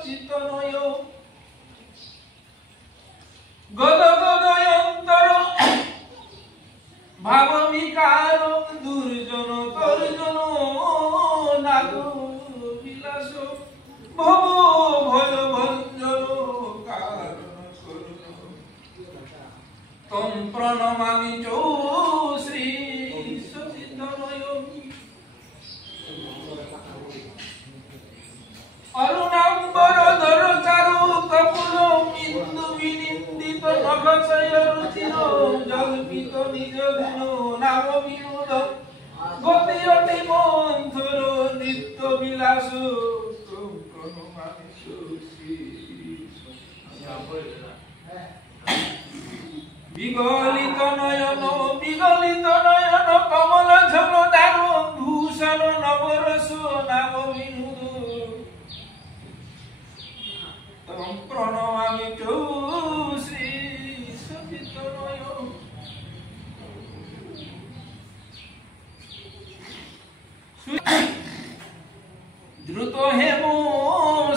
সচিত নয় গদ গদয়ন্তর ভাব বিকার দুর্জন তর্জন নাগ বিলাস ভব ভয় ভঞ্জন কারণ করুন তম প্রণমামি চৌ শ্রী সচিত নয় অরুণাম্বর ধর চারু কপুল বিন্দু বিনিন্দিত নখচয় রুচির জল্পিত নিজ গুণ নাম বিনোদ গতি অতি মন্থর নিত্য বিলাস বিগলিত নয়ন কমল ঝল দারু ভূষণ নবরস নাম বিনোদ তম প্রণমামি চৌ শ্রী সচিত নয় দ্রুত হেম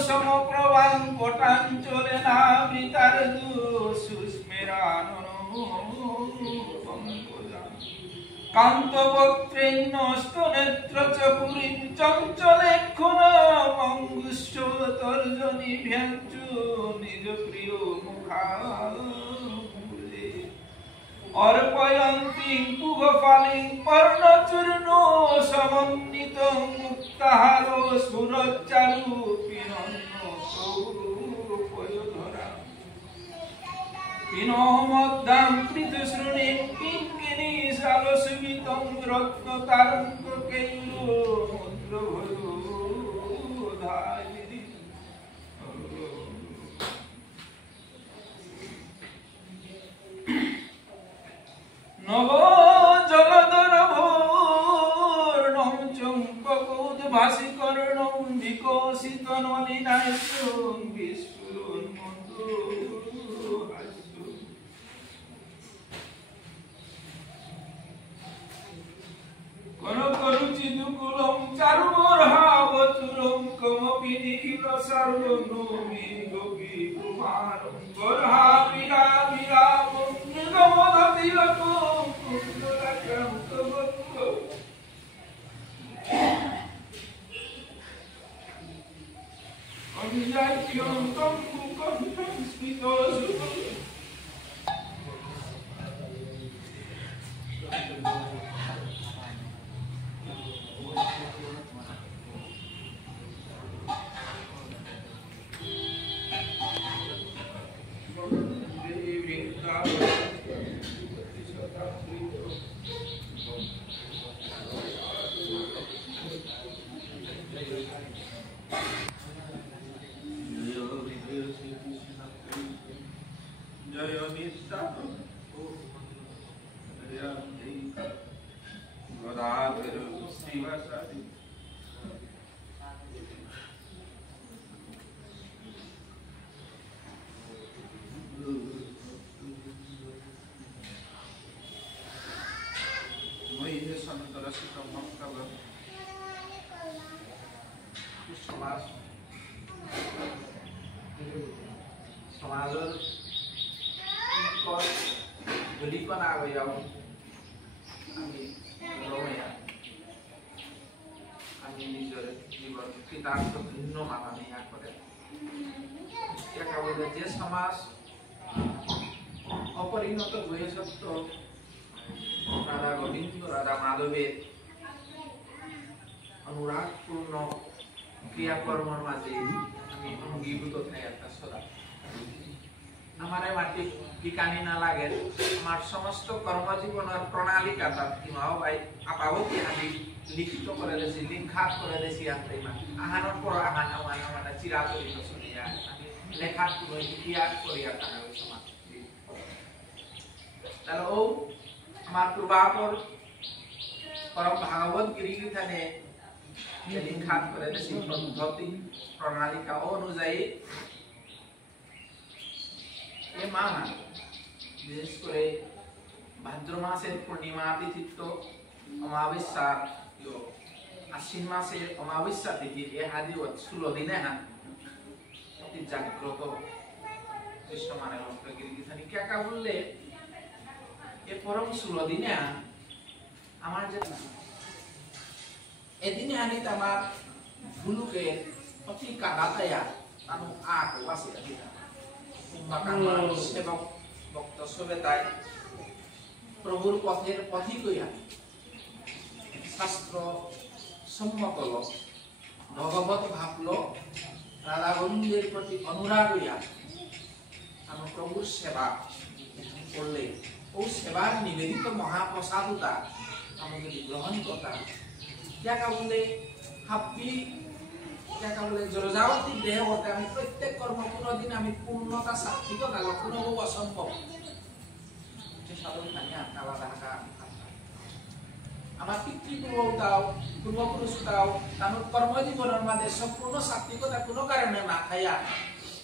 সমপ্রবাং পটাঞ্চলে নাবৃতার সুস্মেরানন কান্তবক্ত্রেণ্যস্তনেত্র চপুরীম চঞ্চলেক্ষণ মঙ্গুষ্ঠ তর্জনী ভ্যাঞ্চু নিজ প্রিয় মুখামূলে অর্পয়ন্তি পুগফালিং পর্ণচূর্ণ সমন্বিত মুক্তাহার সুরচ্চারু পিনন্ন সৌরূপয়ধরা পিনমদ্দাং পৃথুশ্রুণীং কিঙ্কিনী শালসুবিতং রত্নতারঙ্গ কেয়ুর মুদ্রভয়োধায়িনী নব জলধর ভূর্ণং চম্পকোদ্ভাসি কর্ণং বিকশিত নলিনায়ং বিস্ফুরণ মন্দহাস্য কনকরুচি দুকুলং চারুবর্হাবচুরং কমপি নিখিল সর্বনৌমি গোপী কুমারং বর্হা বিরা বিরামং নিগমদতিলকং কুণ্ডলাক্রান্তবক্ষ অভিজাত্যং তং কুকং স্মিতসুতং জয় নিত্যা গদাধর শ্রীবাসাদি মহিষে সন্তরসিত ভক্তগ সমাজৰ যদি কোনা হৈ যাওঁ আমি ৰময়া আমি নিজৰ জীৱন কৃতাৰ্থ ভিন্ন মাননি কৰে একেবাৰে যে সমাজ অপরিণত বৈশিষ্ট্য রাধা গোবিন্দ রাধা মাধবের অনুরাগপূর্ণ ক্রিয়াকর্মের মাঝে আমি অঙ্গীভূত থাকি একটা সদা আমার মাটি ঠিকানি না লাগে আমার সমস্ত কর্মজীবনের প্রণালিকা তার কিমাও ভাই আপাবতী আমি লিখিত করে দিয়েছি লিঙ্কাত করে দিয়েছি আহানোর পর আহান মানে চিরাচরিত শুনিয়া আমি লেখাত ক্রিয়া করিয়া তারা সমাজ তাহলে ও আমার পূর্বাপর পরম ভাগবত গিরি থানে লিঙ্কাত করে দিয়েছি পদ্ধতি প্রণালিকা অনুযায়ী ये माना विशेष करे भाद्र मासेर पूर्णिमा तिथि तो अमावस्या यो आश्विन मासेर अमावस्या तिथि ए आदि 16 दिने हान জাগ্রত কৃষ্ণ মানে ভক্ত গিরিধানী কাকা বললে এ পরম সুরদিনে আমার যে এদিনে আনি আমার গুলুকে অতি কাদাতায়া তানু আট বাসে সেবক ভক্ত সবে তাই প্রভুর পথের পথিক হইয়া শাস্ত্র সম্মত ভগবত ভাবল রাধা গোবিন্দের প্রতি অনুরাগ হইয়া আমি প্রভুর সেবা করলে ও সেবার নিবেদিত মহাপ্রসাদতা আমি যদি গ্রহণ করতাম क्या बोले हापी क्या बोले जरजावती देह होते আমি প্রত্যেক কর্ম কোনদিন আমি পূর্ণতা সাত্বিকতা লক্ষণ হবো অসম্ভব যে সাধন খানিয়া কালা ঢাকা আমার পিতৃপূর্বতাও পূর্বপুরুষতাও তার কর্মজীবনের মাঝে সম্পূর্ণ সাত্বিকতা কোনো কারণে না খাইয়া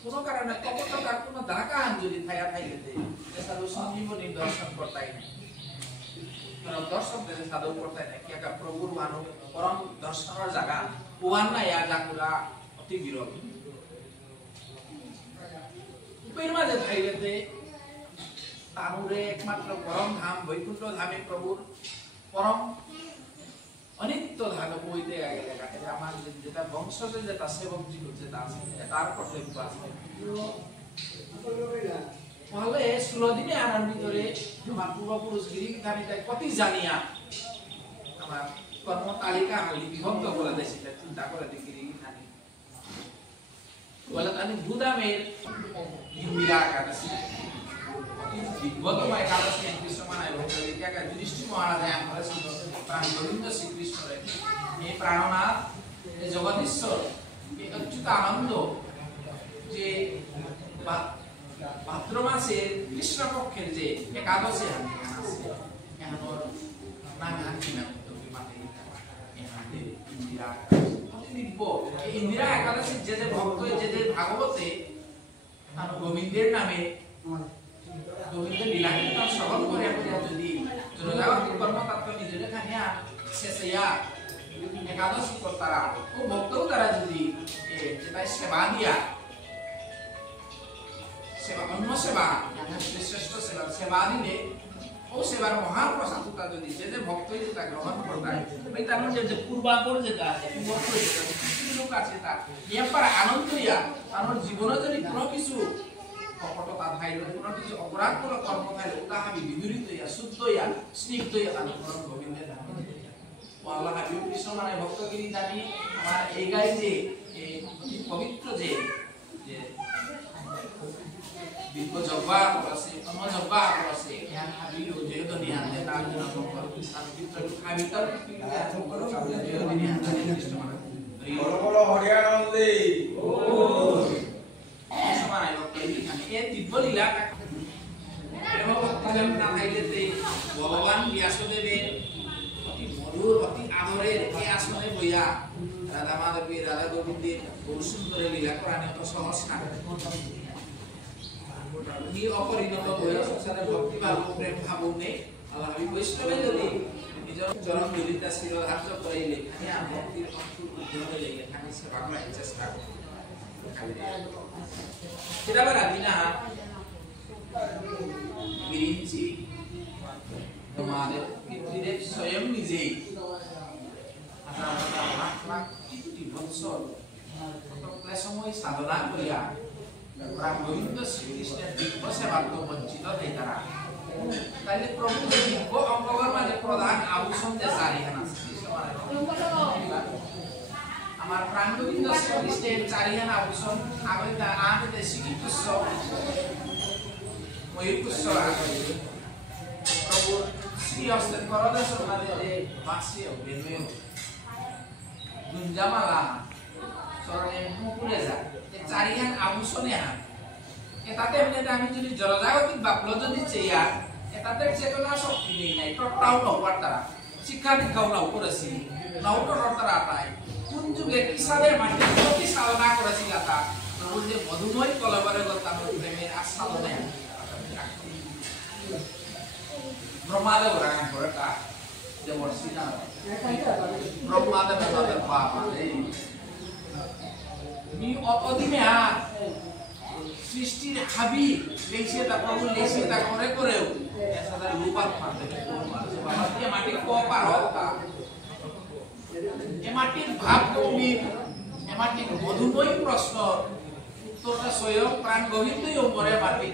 কোনো কারণে কপটতার কোনো ঢাকা যদি খাইয়া খাইলেতে সাধু সঞ্জীবনী দর্শন করতাই না दर्शन देने साधु करता है कि अगर प्रभु वानु परम दर्शनर जगह उवान्ना या जाकुला अति विरल उपेर माजे थाइलेते तानुरे एकमात्र परम धाम वैकुंठ धामे प्रभु परम अनित्य धाम बोइते आगे लगा है আমার যেটা বংশজে যেটা সেবক জীবন যেটা আছে তার কর্তব্য আছে তাহলে 16 দিনে আনার ভিতরে আমার পূর্বপুরুষ গিরিধানী তাই কত জানিয়া আমার কর্ম তালিকা লিপিবদ্ধ করে দিয়েছিল চিন্তা করে দেখি গিরিধানী বলে আমি দুদামের ইন্দিরা একাদশী বিগতময় একাদশী কৃষ্ণ মানায় ভক্তি একা যুধিষ্ঠির মহারাজ আমরা প্রাণ গোবিন্দ শ্রীকৃষ্ণের এই প্রাণনাথ এই জগদীশ্বর এই অচ্যুত আনন্দ যে ভাদ্র মাসে কৃষ্ণপক্ষের যে একাদশী ইন্দিরা একাদশী যে যে ভক্ত যে যে ভাগবতে গোবিন্দের নামে গোবিন্দের লীলা কীর্তন শ্রবণ করে যদি জনজাগতিক কর্মতত্ত্ব নিজের খানিয়া শেষইয়া একাদশী কর্তারা ও ভক্তও তারা যদি যেটা সেবা দিয়া सेवा अन्य सेवा श्रेष्ठ सेवा सेवा दिले ओ सेवार महाप्रसादता যদি যে যে ভক্ত যেটা গ্রহণ করতে ভাই তার মধ্যে যে পূর্বাপর যেটা আছে পূর্বাপর যেটা কিছু লোক আছে তা এরপর আনন্দইয়া তার জীবনে যদি কোনো কিছু কপটতা থাইলো কোনো কিছু অপরাধ কোনো কর্ম থাইলো ওটা আমি বিদুরিতইয়া শুদ্ধইয়া স্নিগ্ধইয়া তার পরম গোবিন্দের নাম আল্লাহ হাবিব কৃষ্ণ মানে ভক্তগিরি জানি আমার এই গায়ে যে এই পবিত্র যে बिल्को जब्बा करसे अन जब्बा करसे यहाँ हाबी हो जे दुनिया ने ताल न कर संगीत हाबी तर जे दुनिया ने कृष्ण मान बोलो बोलो हरियाणंदे ओ समान आयो कई खाने ए दिव्य लीला प्रेम भक्ति जन ना हाइलेते भगवान व्यासदेवेर अति मधुर अति आदरेर ए आसने बइया राधा माधवी राधा गोविंदेर বহু সুন্দর লীলা করানো তো সহজ না নি অপরিণত বয়স সংসারে ভক্তি ভাব প্রেম ভাব নেই আল্লাহ হাবিব বৈষ্ণবে যদি নিজের চরণ দুলিতা শির ধার্য করাইলে হ্যাঁ ভক্তির অন্তর উদ্যমে লেগে থাকি সেবা করার চেষ্টা করে সেটা বলা দিনা বিরিঞ্চি তোমাদের পিতৃদেব স্বয়ং নিজেই লাখ কোটি বছর সময় সাধনা করিয়া প্রাণ গোবিন্দ শ্রীকৃষ্ণের দিব্য সেবার তো বঞ্চিত হয়ে তারা তাইলে প্রভু দিব্য অঙ্গের মাঝে প্রধান আভূষণ যে চারিহান আছে আমার প্রাণ গোবিন্দ শ্রীকৃষ্ণের চারিহান আভূষণ আগে আগে শ্রীকৃষ্ণ ময়ূরপুষ্প প্রভু শ্রী হস্তের করদেশের মাঝে যে বাঁশি বেনুয়ে গুঞ্জামালা চরণে মুকুরে যায় চারিহান আভূষণে হান এটাতে এমনিতে আমি যদি জনজাগতিক বাপলো যদি চেয়া এটাতে চেতনা শক্তি নেই নাই টট্টাও নপার তারা শিক্ষা দীক্ষাও নাও করেছি নৌটর তারা আটায় কোন যুগে কিসাদের মাঠে কি সাধনা করেছিল তা প্রভুর যে মধুময় কলবরে গতাম প্রেমের আস্বাদনে ব্রহ্মাদেব রায়ণ করেটা যে বর্ষিনা ব্রহ্মাদেব তাদের বাবা নি অতদিনে আর সৃষ্টির হাবি লেখে তা প্রভু লেখে তা করে করেও এসাদা রূপাত পাতে বাবা দিয়ে মাটি কো পার হতা এ মাটির ভাব গম্ভীর এ মাটির মধুময় প্রশ্ন উত্তরটা স্বয়ং প্রাণ গোবিন্দই ওপরে মাটি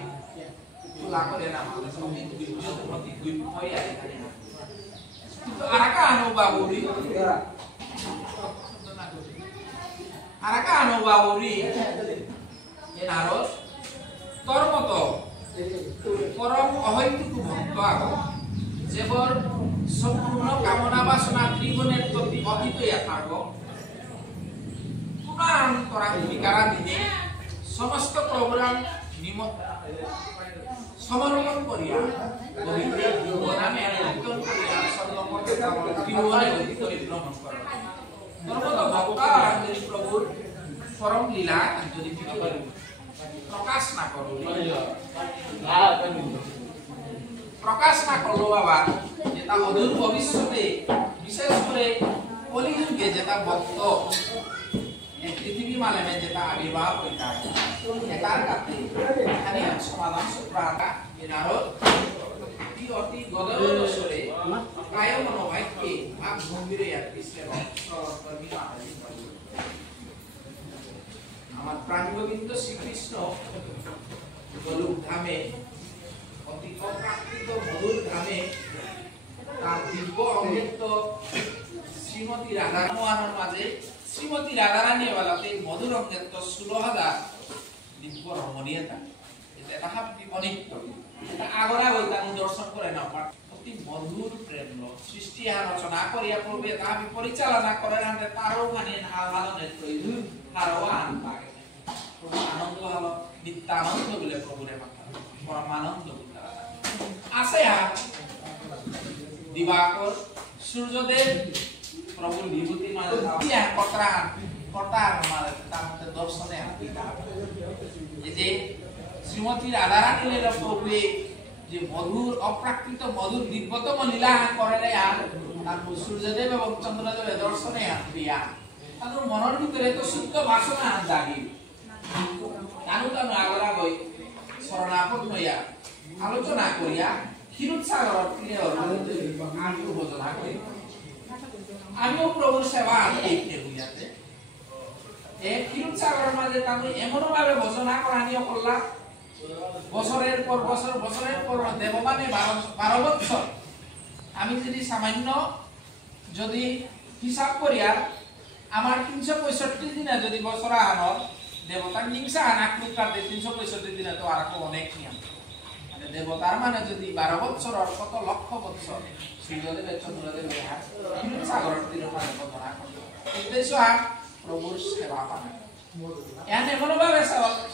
তুলা করে না আমাদের সঙ্গে বিদ্যুৎ প্রতি দুই হয় আর কিন্তু আরাকা অনুবাবুরি এনারস তোর মতো পরম অহৈতুক ভক্ত আগো যেবর সম্পূর্ণ কামনা বাসনা ত্রিগুণের প্রতি অতীত থাকব পুরাণ করা বিকারা দিনে সমস্ত প্রোগ্রাম সমর্পণ করিয়া গোবিন্দের নামে কীর্তন করিয়া সর্বমতে ত্রিভুবনে পরিভ্রমণ করেন তোর মতো ভক্ত যদি প্রভুর পরম লীলা যদি প্রকাশ না করো বাবা যেটা অদূর ভবিষ্যতে বিশেষ করে কলিযুগে যেটা ভক্ত পৃথিবী মালমে যেটা আবির্ভাব হইতা এটার কাছে এখানে সমাধান সূত্র আঁকা এনারও অতি গদর স্বরে কায় মনোবাক্যে ভাব গম্ভীরে আমার প্রাণ গোবিন্দ শ্রীকৃষ্ণ গোলুক ধামে অতি অপ্রাকৃত মধুর ধামে তার দিব্য অমৃত শ্রীমতী রাধারমণের মাঝে শ্রীমতী রাধারানী বেলাতে মধুর অমৃত 16,000 দিব্য রমণীয়তা এটা হাবি অনিত্য এটা আগরা বলতাম দর্শন করে না অতি মধুর প্রেম সৃষ্টি আলোচনা করিয়া প্রভু তাহাবি পরিচালনা করেন আমরা তারও মানে আহ্বানের প্রয়োজন আরও আনন্দ আনন্দ হলো নিত্যানন্দ বলে প্রভুরে মাথা পরমানন্দ আছে দিবাকর সূর্যদেব প্রভুর বিভূতি মাঝে কর্তার মাঝে তার মধ্যে দর্শনে এই যে শ্রীমতী রাধারানীর প্রভু যে মধুর অপ্রাকৃত মধুর দিব্যতম লীলা করে তারপর সূর্যদেব এবং চন্দ্রদেবের দর্শনে দিয়া তাদের মনের ভিতরে তো শুদ্ধ বাসনা জাগি জানো তো আগরা গই শরণাপন্ন হইয়া আলোচনা করিয়া ক্ষীরসাগর তীরে আনন্দ ভোজনা করি আমিও প্রভুর সেবা দেখতে হইয়াতে এই ক্ষীরসাগরের মাঝে তাদের এমন ভাবে ভোজনা করানিও করলাম বছরের পর বছর বছরের পর দেবমানে 12 বছর আমি যদি সামান্য যদি হিসাব করিয়া আমার 365 দিনে যদি বছর আনর দেবতার নিংসা আনাকুত কাটে 365 দিনে তো আর অনেক নিয়ম মানে দেবতার মানে যদি 12 বছর আর কত লক্ষ বছর সূর্যদেব চন্দ্রদেব সাগর তীরে মানে বদনা করতে উদ্দেশ্য প্রভুর সেবা পাওয়া এনে মনোভাবে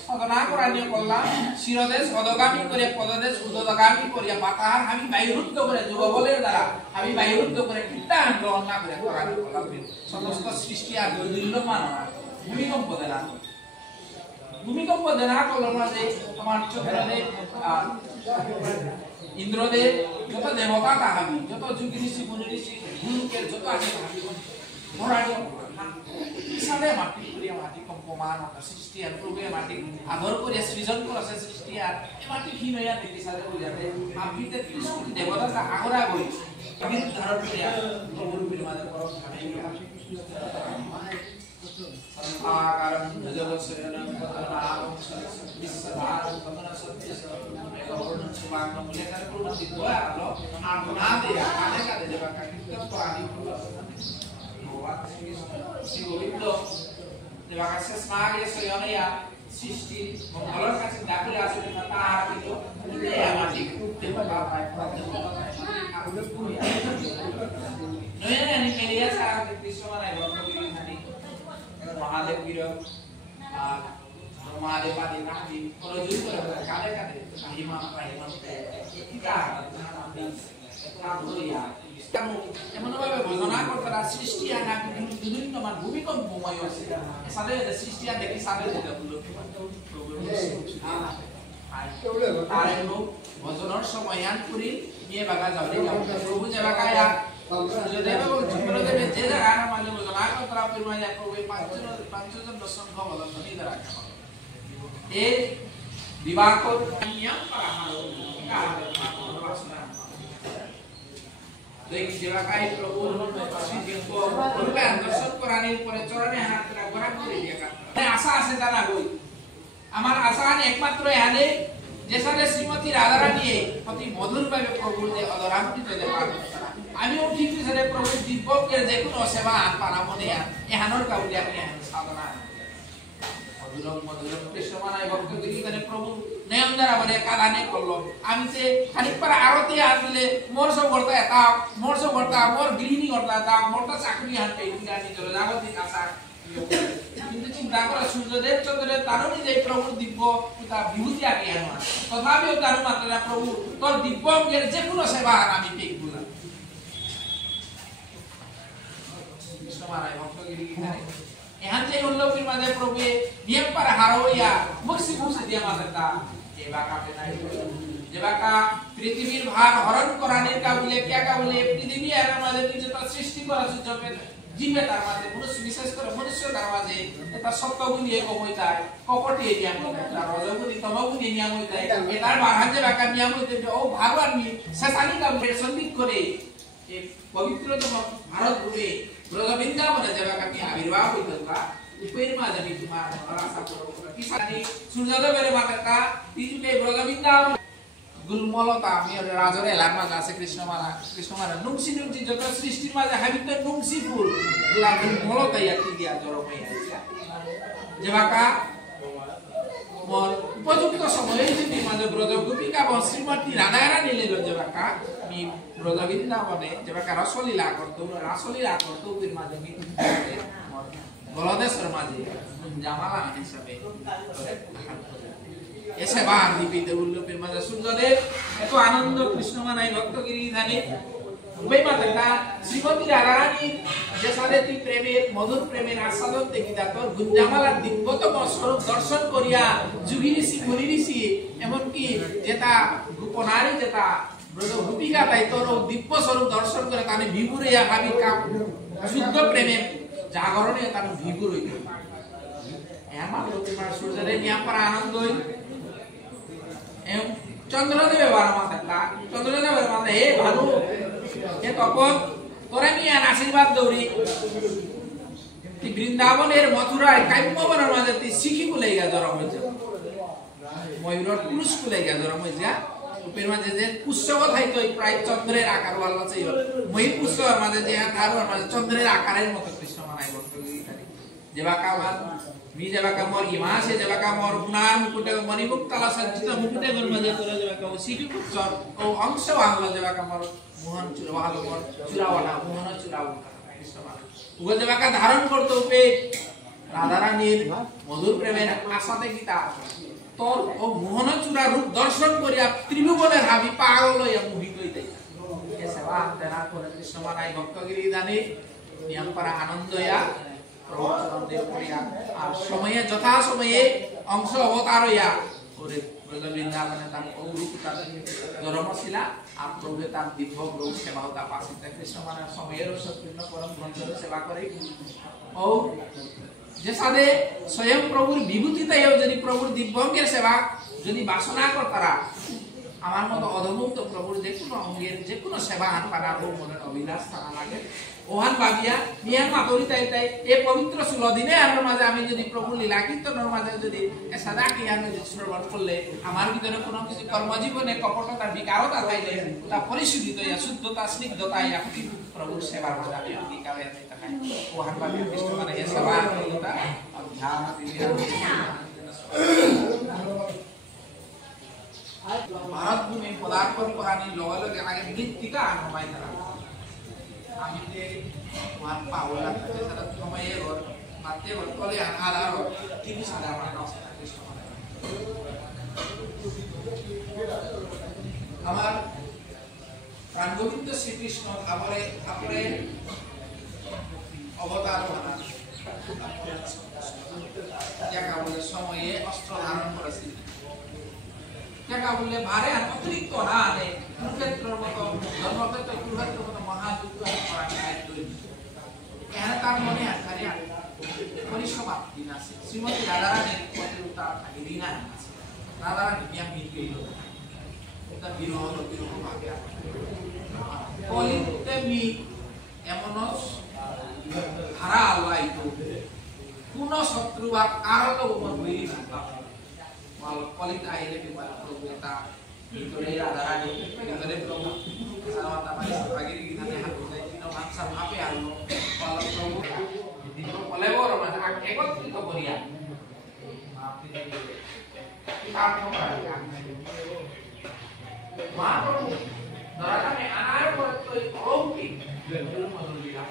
সাধনা করানিও করলাম শিরদেশ অধগামী করে পদদেশ উদগামী করিয়া পাতাহার আমি বায়ুরুদ্ধ করে যুগবলের দ্বারা আমি বায়ুরুদ্ধ করে কীর্তন গ্রহণ না করে করানি করলাম সমস্ত সৃষ্টি আর দুর্দিল্যমান ভূমিকম্প দেনা করলাম যে আমার চন্দ্রদেব ইন্দ্রদেব যত দেবতা তাহাবি যত যুগ ঋষি মুনি ঋষি গুরুকের যত আছে মরানি ইসালে মাটি করিয়া মাটি কম্পমান সৃষ্টি আর প্রভুয়ে মাটি আদর করিয়া সৃজন করেছে সৃষ্টি আর মাটি ক্ষীণ হইয়া দেখি সাথে বলিয়াতে আপনি 33 কোটি দেবতা আগরা গই বিদ ধারণ করিয়া প্রভুর বিমানের পরম ধামে আকারম জগৎসরণম পতনাম বিশ্বধারম পতনা সত্যস্য একবর্ণ সুবাঙ্গ মুলেকার প্রভৃতি দোয়া আলো আনন্দ কানে কানে দেবা কীর্তন করানি শ্রী গোবিন্দ দেবাকাশে স্নাগে সয়নয়া সৃষ্টি মঙ্গলের কাছে ডাকলে আসলে তাহার দিল আমাটি দেবতা পায় নয়নে আমি মেরিয়া সারা দৃশ্যমান বর্তমানে খানি মহাদেব গির মহাদেব আদি নাহি প্রযোজ করে কালে কালে মহিমা পাইমতে ইকা আদরিয়া এমন ভাবে ভোজনা করতে সৃষ্টি আনা বিভিন্ন মান ভূমিকম্পময় আছে সাথে সৃষ্টি আর দেখি সাথে যেটা বললো আর ভোজনের সময় আন করি নিয়ে বাগা যাবে প্রভু যে বাগায়া সূর্যদেব এবং চন্দ্রদেবের যে জায়গা মাঝে জনাকতরা পেরমায়া প্রভু পাঁচজন দর্শন ভবন ধনী দ্বারা এ বিবাহ নিয়ম করা দেখি যেবাকাই প্রভু শ্রীজীবকে অনুগান দর্শন করানোর পরে চরণে হাত রাখা করে দিয়া আশা আছে দাদা বই আমার আশা একমাত্র এখানে যেখানে শ্রীমতী রাধারানী অতি মধুরভাবে প্রভুর যে অধরামৃত যে পান আমিও ঠিক সেটা প্রভুর দিব্যকের যে কোনো সেবা পারা মনে এহানোর কাউকে আমি সাধনা মধুরম কৃষ্ণমানায় ভক্ত গিরিখানে প্রভু নয়ন দ্বারা বলে কালানে করলো আমি সে খানিক পর আরতি আসলে মোর সব করতা এটা মোর সব করতা মোর গৃহিণী করতা তা মোরটা চাকরি হাঁটে ইন্দ্রাণী চলে জাগতিক আশা কিন্তু চিন্তা করে সূর্যদেব চন্দ্রের তারণী যে প্রভুর দিব্য তা বিভূতি আগে আনা তথাপিও তার মাত্রা প্রভু তোর দিব্য অঙ্গের যে কোনো সেবা আমি পেয়ে বললাম কৃষ্ণমানায় ভক্ত গিরিখানে यहाँ जे उन लोग की माने प्रभु नियम पर हारोया मुक्ति मुक्ति दिया माता जेबाका पे नहीं जेबाका पृथ्वीर भार हरण कराने का बोले क्या का बोले पृथ्वी आरा माने निज तो सृष्टि करा सुजपे जीवे तार माने मनुष्य विशेष कर मनुष्य दरवाजे এটা সত্যগুণ নিয়ে কমইতা কপটি নিয়ম তার রজগুণ তমগুণ নিয়ম হইতা এটার বাহার যেবাকা নিয়ম হইতে ও ভগবান নি শতানি का संदीप করে এই পবিত্রতম ভারত রূপে ব্রজবৃন্দাবনে যেবাকা আমি আবির্ভাব হইতকা উপের মাঝে আমি তোমার আশা করব কিসানি সূর্যদেবের মাতা তিজুকে ব্রজবৃন্দাবন গুলমলতা আমি রাজরে এলার মাঝে আছে কৃষ্ণমালা নুংসি যত সৃষ্টির মাঝে হাবিত নুংসি ফুল গুলা গুলমলতা ইয়াকি দিয়া জড় হই আইছে যেবাকা মোর উপযুক্ত সময়ে যদি মাঝে ব্রজ গোপিকা এবং শ্রীমতী রাধারানী লেলো যেবাকা আমি ব্রজবৃন্দাবনে যেবাকা রাসলীলা করতো এর মাঝে আমি বলদেশ্বর মাঝে জামালা হিসাবে এসে বান দিবিতে উল্লপের মাঝে সূর্যদেব এত আনন্দ কৃষ্ণমানায় ভক্তগিরি ধানে উভয় মাতা শ্রীমতী রাধারানী যে সাথে প্রেমের মধুর প্রেমের আস্বাদন দেখিতা তোর গুঞ্জামালার দিব্যতম স্বরূপ দর্শন করিয়া যুগিরিষি মুনিঋষি এমনকি যেটা গোপনারী যেটা ব্রজ গোপিকা তাই তোর দিব্য স্বরূপ দর্শন করে তানে বিভুর ইয়া ভাবি কাম শুদ্ধ প্রেমে জাগরণে তানে বিভুর হইতে এমন তোমার সূর্যের নিয়াম পারা আনন্দ হই এম চন্দ্রদেব বারমাতা চন্দ্রদেবের মাতা হে ভানু হে তপন তোরা নিয়ে আশীর্বাদ দৌড়ি বৃন্দাবনের মথুরায় কাম্যবনের মাঝে তুই শিখি বলে গা জরম হয়েছে ময়ূর পুরুষ বলে গা জরম হয়েছে উপের মাঝে যে পুষ্পক থাইতো প্রায় চন্দ্রের আকার ওয়ালা চাই ময়ূর পুষ্পকের মাঝে যে ধারুর মাঝে চন্দ্রের আকারের মতো কৃষ্ণ মানাই ভক্ত যেবাকা मी जेबाका मोर हिमासे जेबाका मोर गुणार मुकुटे मणिमुक्ताला सज्जित मुकुटे गणमध्ये तोरा जेबाका सिकी पुच्चर ओ अंश वाहला जेबाका मोर मोहन चुरावाला मोर चुरावाला मोहन चुरावा कृष्णमा उगल जेबाका धारण करतो पे राधारानीर मधुर प्रेमेर आशाते गीता তোর ও মোহনচূড়া রূপ দর্শন করিয়া ত্রিভুবনের হাবি পাগল হইয়া মোহিত হইতে এ সেবা তেনা করে কৃষ্ণমানায় ভক্তগিরি দানে নিয়ম পারা আনন্দ হইয়া প্রবচন দেব করিয়া আর সময়ে যথা সময়ে অংশ অবতার হইয়া ওরে ব্রজবৃন্দাবনে তার ঔরূপ তার ধর্মশিলা আর প্রভু তার দিব্য রূপ সেবা হতা পাশিতে কৃষ্ণমানার সময়ের সৎপূর্ণ পরম গ্রন্থের সেবা করে ও যে সাথে স্বয়ং প্রভুর বিভূতিতেও যদি প্রভুর দিব্যঙ্গের সেবা যদি বাসনা করতারা আমার মতো অধমুক্ত প্রভুর যে কোনো অঙ্গের যে কোনো সেবা আন পারার মনের অভিলাষ তারা লাগে ওহান ভাবিয়া নিয়ার মাতরি তাই তাই এই পবিত্র 16 দিনে আমার মাঝে আমি যদি প্রভু লীলা কীর্তনের মাঝে যদি সাদা কি আমি যদি শ্রবণ করলে আমার ভিতরে কোনো কিছু কর্মজীবনে কপটতা বিকারতা থাকলে তা পরিশুদ্ধিত হইয়া শুদ্ধতা স্নিগ্ধতা হইয়া প্রভুর সেবার মাঝে আমি অধিকার হয়ে যাইতে হয় ওহান ভাবিয়া কৃষ্ণ মানে এই সেবা করলতা ধ্যান ভারত ভূমি পদার্পণ করানি লগে লগে আগে মৃত্তিকা আনবাই তারা আমি তে ওয়ান পাওলা আছে তারা সময়ে ওর মাতে ওর তলে আনারা কি সাদা মানে নষ্ট কৃষ্ণ আমার প্রাণ গোবিন্দ শ্রীকৃষ্ণ আপরে অবতার হনা জায়গা বলে সময়ে অস্ত্র ধারণ করেছিল क्या बोले भारे अतिरिक्त ना आने कुरुक्षेत्र मत धर्मक्षेत्र कुरुक्षेत्र मत महायुद्ध पराजय এখানে তার মনে এখানে পরিসমাপ্তি আছে শ্রীমতী রাধারানীর পথের তার থাকি না আছে রাধারানী নিয়ে মিল এটা বিরোধ ভাবে কলিতে মি এমন ধারা আল্লাইত কোন শত্রু বা কারণ উপর বইরি না কলিত আইলে বিমান প্রভু এটা ভিতরে রাধারানী ভিতরে প্রভু সারাটা মানে সভাগিরি গিনাতে হাত উঠাই দিন মানসা ভাবে আলো প্রভু কলেবর মানে একত্রিত করিয়া মহাপ্রভু নরকামে আনার পর তো অলৌকিক মধুরীরা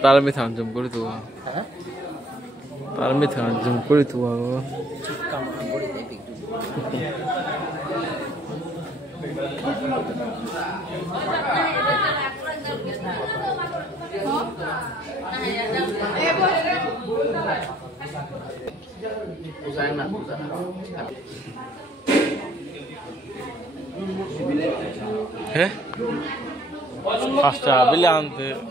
다른 밑에 안 좀 그래도 다른 밑에 안 좀 그래도 해? 아싸 빌리한테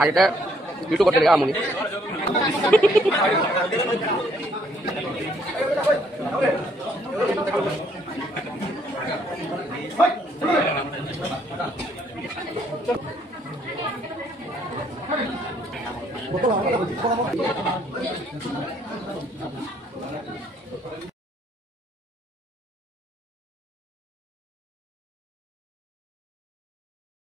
আগে ইউটিউব করতে আমনি